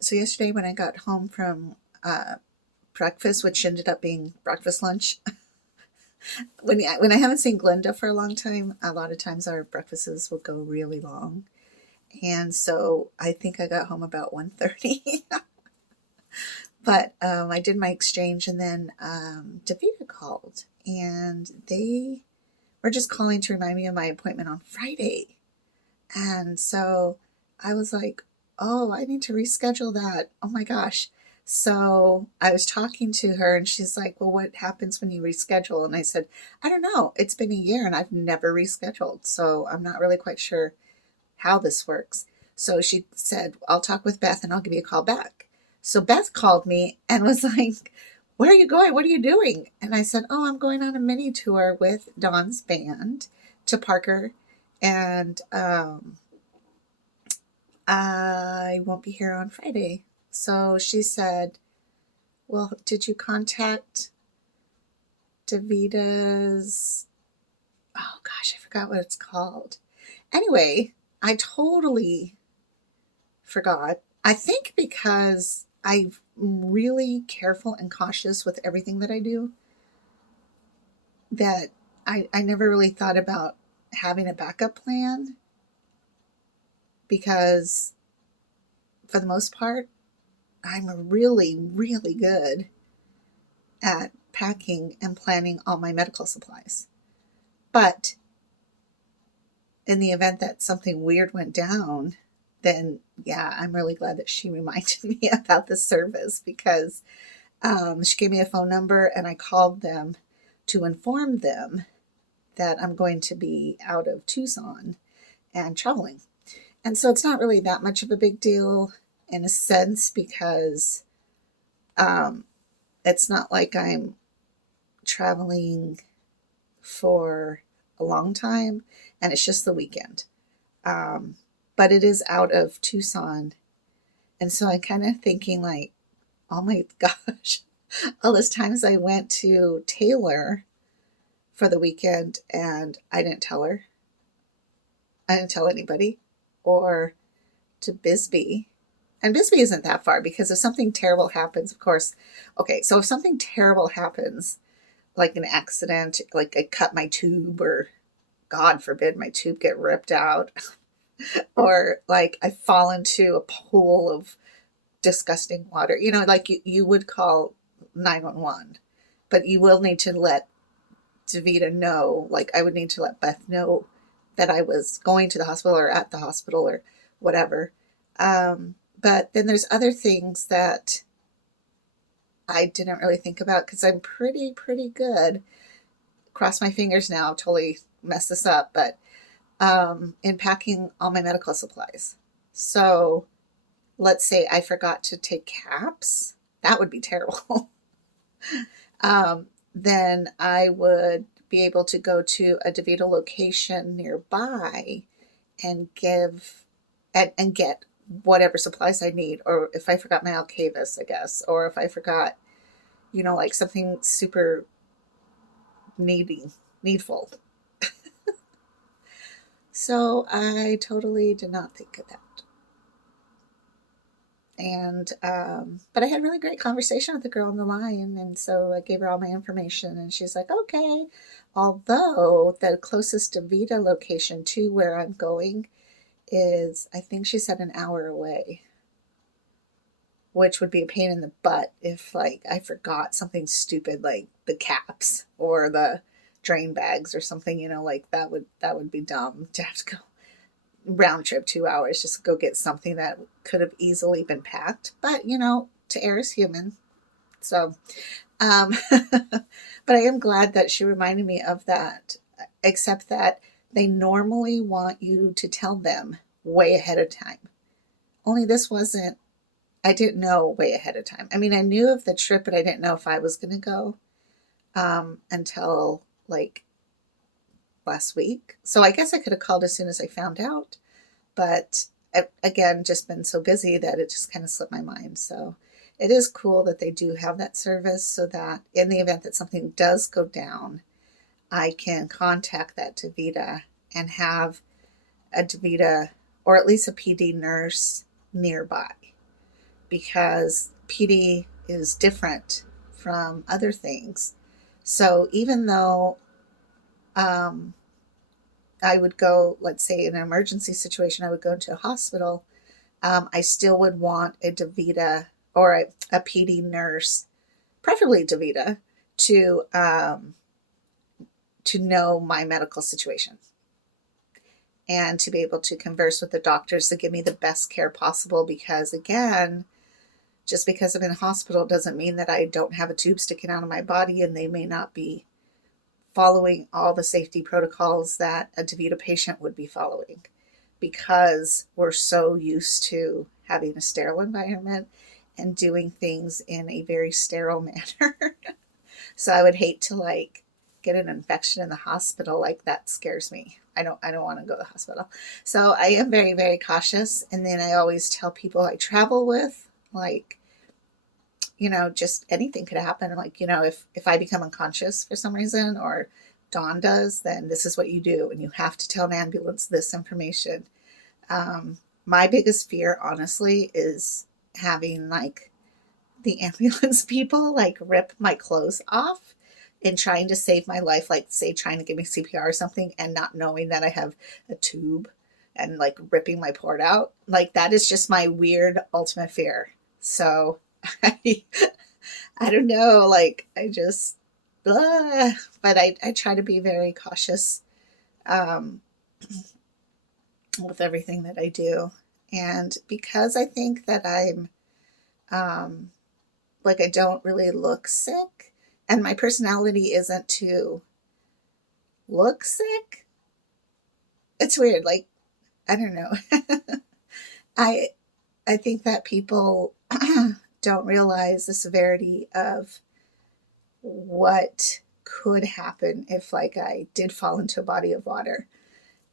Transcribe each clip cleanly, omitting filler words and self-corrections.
So yesterday when I got home from breakfast, which ended up being breakfast lunch, when I haven't seen Glenda for a long time, a lot of times our breakfasts will go really long. And so I think I got home about 1:30. But I did my exchange, and then Davita called, and they were just calling to remind me of my appointment on Friday. And so I was like, oh, I need to reschedule that. Oh my gosh. So I was talking to her, and she's like, well, what happens when you reschedule? And I said, I don't know. It's been a year and I've never rescheduled. So I'm not really quite sure how this works. So she said, I'll talk with Beth and I'll give you a call back. So Beth called me and was like, where are you going? What are you doing? And I said, oh, I'm going on a mini tour with Dawn's band to Parker. And I won't be here on Friday. So she said, well, did you contact Davita's? Oh gosh, I forgot what it's called. Anyway, I totally forgot. I think because I'm really careful and cautious with everything that I do, that I never really thought about having a backup plan because, for the most part, I'm really, really good at packing and planning all my medical supplies. But in the event that something weird went down, then yeah, I'm really glad that she reminded me about the service because she gave me a phone number and I called them to inform them that I'm going to be out of Tucson and traveling. And so it's not really that much of a big deal in a sense because um, it's not like I'm traveling for a long time and it's just the weekend. Um, but it is out of Tucson. And so I'm kind of thinking, like, oh my gosh, all those times I went to Taylor for the weekend and I didn't tell her. I didn't tell anybody. Or to Bisbee. And Bisbee isn't that far because if something terrible happens, of course, okay, so if something terrible happens, like an accident, like I cut my tube or God forbid my tube get ripped out, or like I fall into a pool of disgusting water, like you would call 911, but you will need to let Davita know, like I would need to let Beth know that I was going to the hospital or at the hospital or whatever. But then there's other things that I didn't really think about because I'm pretty good. Cross my fingers now, totally mess this up, but in packing all my medical supplies. So let's say I forgot to take caps. That would be terrible. Then I would be able to go to a DeVita location nearby and and get whatever supplies I need, or if I forgot my Alcavis, I guess, or if I forgot, like something super needful. So I totally did not think of that. And but I had a really great conversation with the girl on the line, and so I gave her all my information, and she's like, "Okay." Although the closest DeVita location to where I'm going is, I think she said, an hour away, which would be a pain in the butt if like I forgot something stupid like the caps or the drain bags or something. Like that would be dumb to have to go round trip 2 hours just to go get something that could have easily been packed. But to err is human. So, but I am glad that she reminded me of that, except that they normally want you to tell them way ahead of time. Only this wasn't, I didn't know way ahead of time. I mean, I knew of the trip, but I didn't know if I was going to go until like last week. So I guess I could have called as soon as I found out. But again, just been so busy that it just kind of slipped my mind. So it is cool that they do have that service so that in the event that something does go down, I can contact that DaVita and have a DaVita or at least a PD nurse nearby. because PD is different from other things. So even though um, I would go, let's say in an emergency situation, I would go into a hospital, I still would want a DaVita or a PD nurse, preferably DaVita, to know my medical situation and to be able to converse with the doctors to give me the best care possible. Because again, just because I'm in a hospital doesn't mean that I don't have a tube sticking out of my body, and they may not be following all the safety protocols that a DaVita patient would be following, because we're so used to having a sterile environment and doing things in a very sterile manner. So I would hate to like get an infection in the hospital. Like, that scares me. I don't want to go to the hospital. So I am very, very cautious. And then I always tell people I travel with, like, just anything could happen. Like, if I become unconscious for some reason, or Dawn does, then this is what you do. And you have to tell an ambulance this information. My biggest fear, honestly, is having like the ambulance people like rip my clothes off and trying to save my life, like say trying to give me CPR or something, and not knowing that I have a tube and like ripping my port out. Like, that is just my weird ultimate fear. So I, I don't know, like I just, but I try to be very cautious um, with everything that I do. And because I think that I'm um, like, I don't really look sick, and my personality isn't to look sick. It's weird. Like, I don't know. I I think that people don't realize the severity of what could happen if like I did fall into a body of water.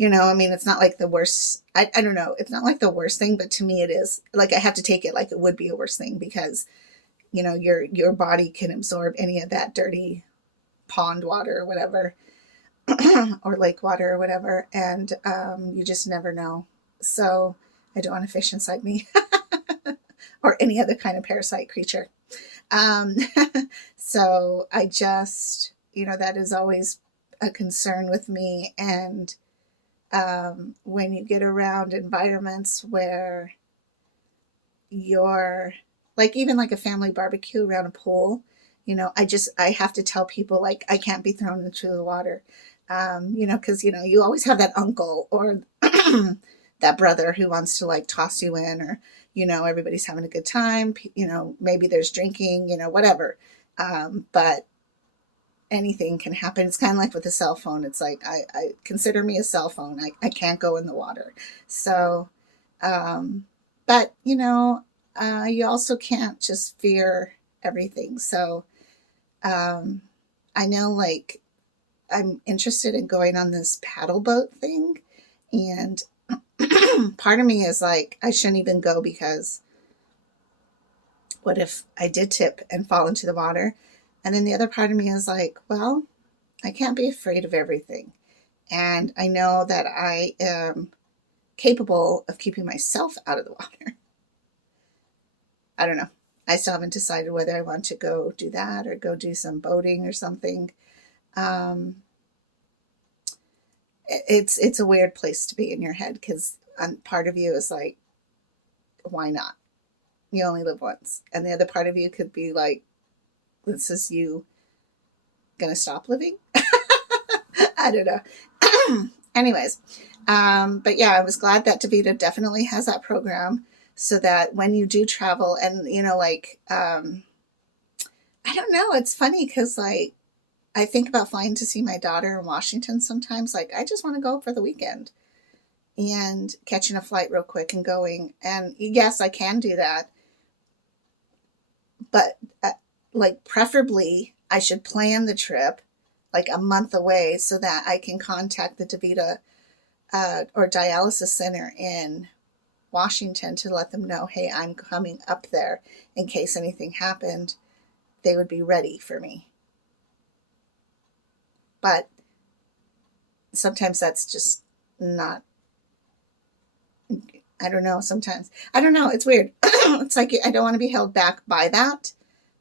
I mean, it's not like the worst. I don't know. It's not like the worst thing, but to me it is. Like, I have to take it like it would be a worse thing, because your body can absorb any of that dirty pond water or whatever, or lake water or whatever, and you just never know. So I don't want to fish inside me, or any other kind of parasite creature. Um, so I just, that is always a concern with me. And when you get around environments where you're like, even like a family barbecue around a pool, I have to tell people like I can't be thrown into the water. Because you always have that uncle or that brother who wants to like toss you in, or everybody's having a good time. Maybe there's drinking, whatever. But anything can happen. It's kind of like with a cell phone. It's like I consider me a cell phone. I can't go in the water. So, but you also can't just fear everything. So I know, like, I'm interested in going on this paddle boat thing, and part of me is like, I shouldn't even go, because what if I did tip and fall into the water? And then the other part of me is like, well, I can't be afraid of everything. And I know that I am capable of keeping myself out of the water. I don't know. I still haven't decided whether I want to go do that or go do some boating or something. Um, it's a weird place to be in your head, because part of you is like, why not? You only live once. And the other part of you could be like, this is you gonna stop living? I don't know. Anyways, but yeah, I was glad that DaVita definitely has that program, so that when you do travel, and like, I don't know, it's funny because like I think about flying to see my daughter in Washington sometimes. Like, I just want to go for the weekend and catching a flight real quick and going. And yes, I can do that, but like, preferably I should plan the trip like a month away, so that I can contact the DaVita or dialysis center in Washington to let them know, hey, I'm coming up there in case anything happened. They would be ready for me. But sometimes that's just not, I don't know. Sometimes I don't know. It's weird. It's like I don't want to be held back by that,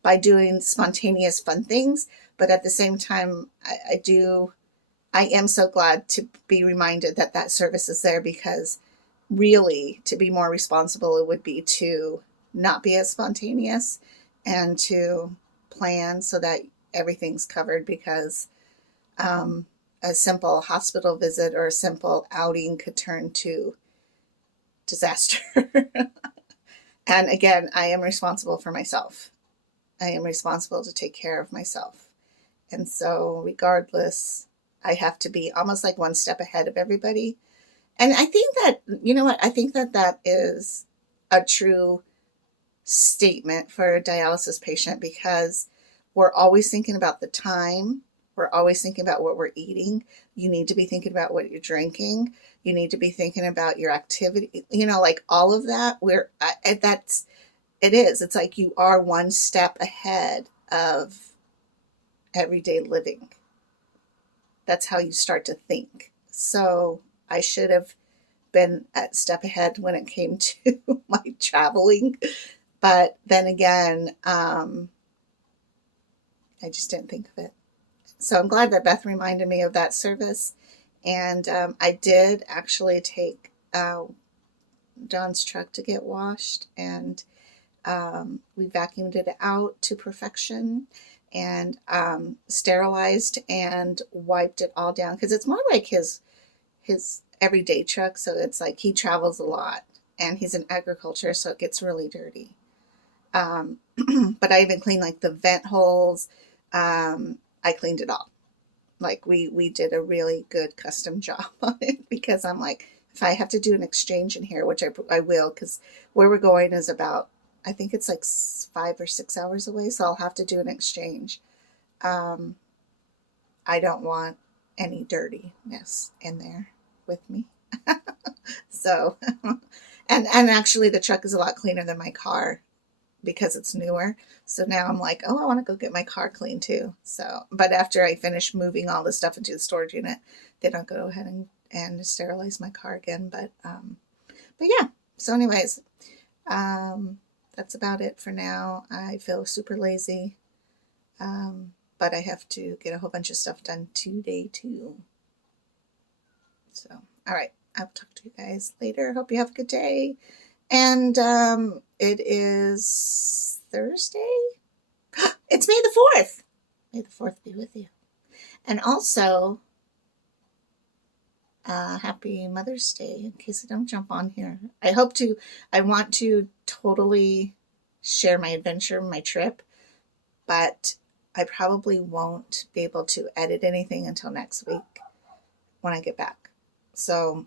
by doing spontaneous fun things. But at the same time, I do. I am so glad to be reminded that that service is there, because really, to be more responsible, it would be to not be as spontaneous and to plan so that everything's covered, because um, a simple hospital visit or a simple outing could turn to disaster. And again, I am responsible for myself. I am responsible to take care of myself. And so, regardless, I have to be almost like one step ahead of everybody. And I think that, you know what, I think that that is a true statement for a dialysis patient, because we're always thinking about the time. We're always thinking about what we're eating. You need to be thinking about what you're drinking. You need to be thinking about your activity, like all of that. It is. It's like you are one step ahead of everyday living. That's how you start to think. So I should have been a step ahead when it came to my traveling. But then again, I just didn't think of it. So I'm glad that Beth reminded me of that service. And I did actually take John's truck to get washed, and we vacuumed it out to perfection, and sterilized and wiped it all down, because it's more like his everyday truck. So it's like he travels a lot, and he's in agriculture, so it gets really dirty. Um, but I even cleaned like the vent holes. I cleaned it all. Like we did a really good custom job on it, because I'm like, if I have to do an exchange in here, which I will, because where we're going is about, I think it's like 5 or 6 hours away, so I'll have to do an exchange. Um, I don't want any dirtiness in there with me. So, and actually, the truck is a lot cleaner than my car, because it's newer. So now I'm like, oh, I want to go get my car cleaned too. So, but after I finish moving all the stuff into the storage unit, then I'll go ahead and sterilize my car again. But yeah. So, anyways, um, that's about it for now. I feel super lazy, but I have to get a whole bunch of stuff done today too. So, all right. I'll talk to you guys later. Hope you have a good day. And it is Thursday. It's May the 4th. May the 4th be with you. And also, happy Mother's Day, in case I don't jump on here. I want to totally share my adventure, my trip, but I probably won't be able to edit anything until next week when I get back. So,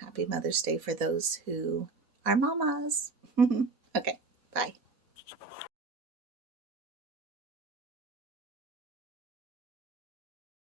happy Mother's Day for those who are mamas.